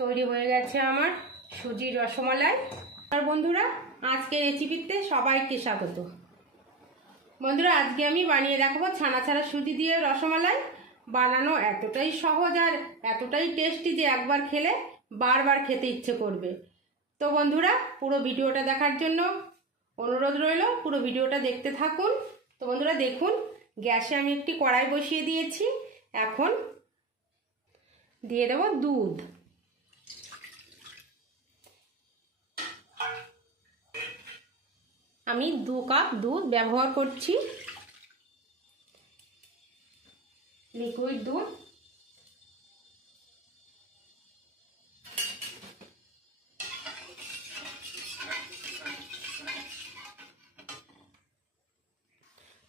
তৈরি হয়ে গেছে আমার সুজির রসমালাই। আর বন্ধুরা, আজকে রেসিপিতে সবাইকে স্বাগত। বন্ধুরা, আজকে আমি বানিয়ে দেখাবো ছানা ছাড়া সুজি দিয়ে রসমালাই। বানানো এতটাই সহজ আর এতটাই টেস্টি যে একবার খেলে বারবার খেতে ইচ্ছে করবে। তো বন্ধুরা, পুরো ভিডিওটা দেখার জন্য অনুরোধ রইল, পুরো ভিডিওটা দেখতে থাকুন। তো বন্ধুরা দেখুন, গ্যাসে আমি একটি কড়াই বসিয়ে দিয়েছি। এখন দিয়ে দেব দুধ। আমি 2 কাপ দুধ ব্যবহার করছি, লিকুইড দুধ।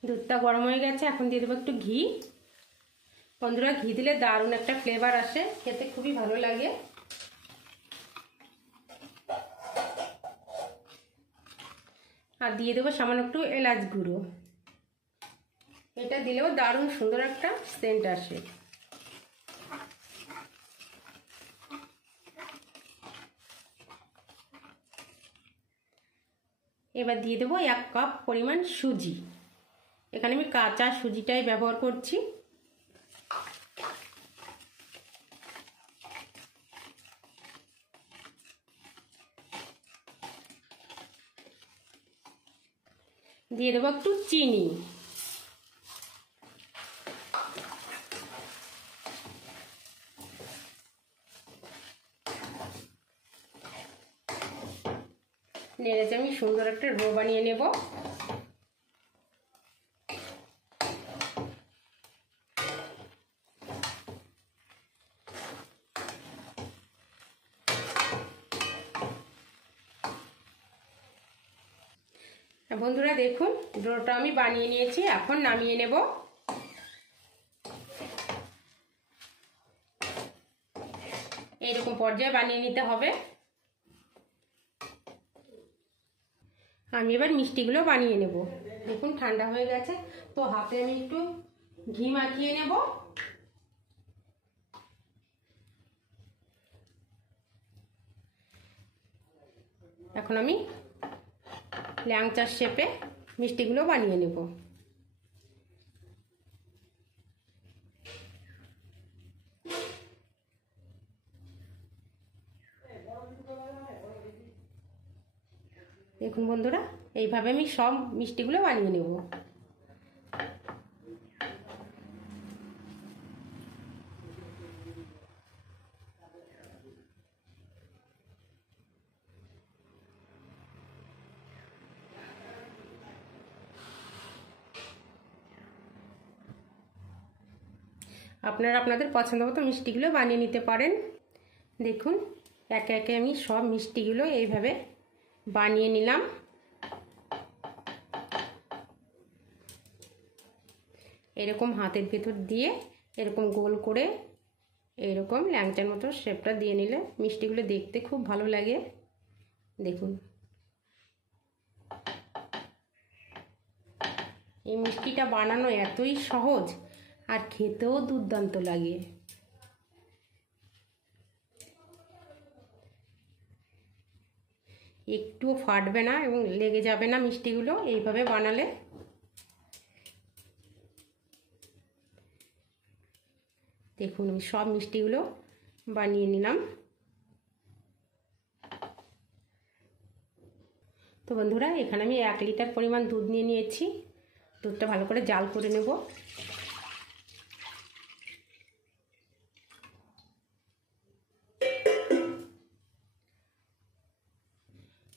দুধটা গরম হয়ে গেছে, এখন দিয়ে দেবো একটু ঘি। বন্ধুরা, ঘি দিলে দারুণ একটা ফ্লেভার আসে, খেতে খুবই ভালো লাগে। আর দিয়ে দেবো সামান্য একটু এলাচ গুঁড়ো। এটা দিলেও দারুণ সুন্দর একটা সেন্ট আসে। এবার দিয়ে দেবো 1 কাপ পরিমাণ সুজি। এখানে আমি কাঁচা সুজিটাই ব্যবহার করছি। দিয়ে দেবো একটু চিনি। নেড়েচে আমি সুন্দর একটা ডো বানিয়ে নেব। বন্ধুরা দেখুন, ডোটা আমি বানিয়ে নিয়েছি, এখন নামিয়ে নেব। এইরকম পর্যায়ে বানিয়ে নিতে হবে। আমি এবার মিষ্টিগুলো বানিয়ে নেব। দেখুন ঠান্ডা হয়ে গেছে, তো হাতে আমি একটু ঘি মাখিয়ে নেব। এখন আমি ল্যাংচার শেপে মিষ্টিগুলো বানিয়ে নেব। দেখুন বন্ধুরা, এইভাবে আমি সব মিষ্টিগুলো বানিয়ে নেব। আপনারা আপনাদের পছন্দ মতো মিষ্টিগুলো বানিয়ে নিতে পারেন। দেখুন, একে একে আমি সব মিষ্টিগুলো এইভাবে বানিয়ে নিলাম। এরকম হাতের ভেতর দিয়ে এরকম গোল করে এরকম ল্যাংচার মতো শেপটা দিয়ে নিলে মিষ্টিগুলো দেখতে খুব ভালো লাগে। দেখুন, এই মিষ্টিটা বানানো এতই সহজ আর খেতেও দুর্দান্ত লাগে। একটুও ফাটবে না এবং লেগে যাবে না মিষ্টিগুলো এইভাবে বানালে। দেখুন, আমি সব মিষ্টিগুলো বানিয়ে নিলাম। তো বন্ধুরা, এখানে আমি 1 লিটার পরিমাণ দুধ নিয়ে নিয়েছি। দুধটা ভালো করে জাল করে নেব।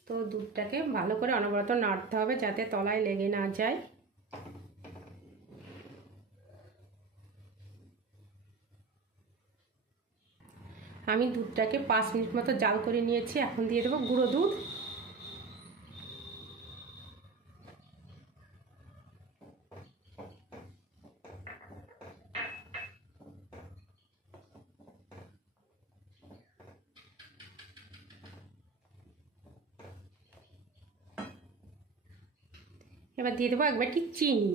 তো দুধটাকে ভালো করে অনবরত নাড়তে হবে যাতে তলায় লেগে না যায়। আমি দুধটাকে 5 মিনিট মতো জাল করে নিয়েছি। এখন দিয়ে দেবো গুঁড়ো দুধ। এবার দিয়ে দেবো 1 বাটি চিনি।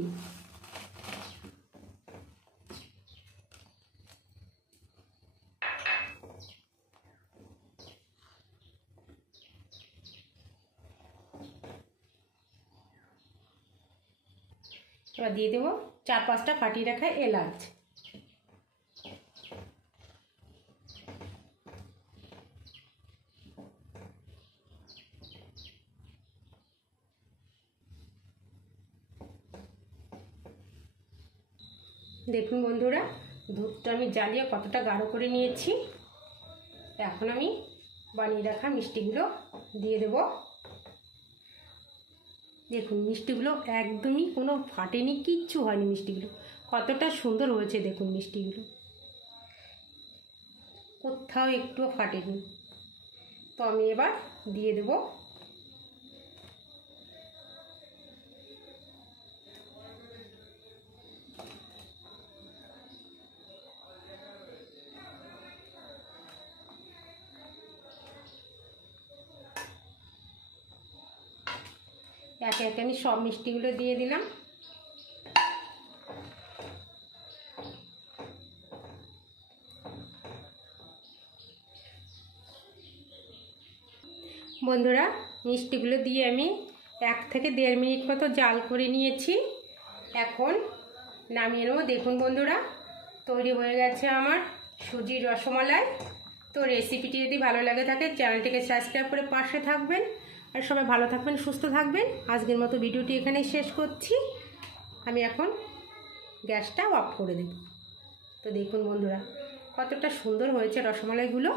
এবার দিয়ে দেবো 4-5টা ফাটিয়ে রাখা এলাচ। দেখুন বন্ধুরা, দুধটা আমি জ্বালিয়ে কতটা গাঢ় করে নিয়েছি। এখন আমি বানিয়ে রাখা মিষ্টিগুলো দিয়ে দেব। দেখুন মিষ্টিগুলো একদমই কোনো ফাটেনি, কিচ্ছু হয়নি। মিষ্টিগুলো কতটা সুন্দর হয়েছে দেখুন, মিষ্টিগুলো কোথাও একটুও ফাটেনি। তো আমি এবার দিয়ে দেব একে একে আমি সব মিষ্টিগুলো দিয়ে দিলাম। বন্ধুরা মিষ্টিগুলো দিয়ে আমি 1 থেকে 1.5 মিনিট মতো জাল করে নিয়েছি। এখন নামিয়ে নেবো। দেখুন বন্ধুরা, তৈরি হয়ে গেছে আমার সুজির রসমালাই। তো রেসিপিটি যদি ভালো লাগে থাকে চ্যানেলটিকে সাবস্ক্রাইব করে পাশে থাকবেন। আর সবাই ভালো থাকবেন, সুস্থ থাকবেন। আজকের মতো ভিডিওটি এখানেই শেষ করছি। আমি এখন গ্যাসটা অফ করে দেব। তো দেখুন বন্ধুরা, কতটা সুন্দর হয়েছে রসমালাইগুলো।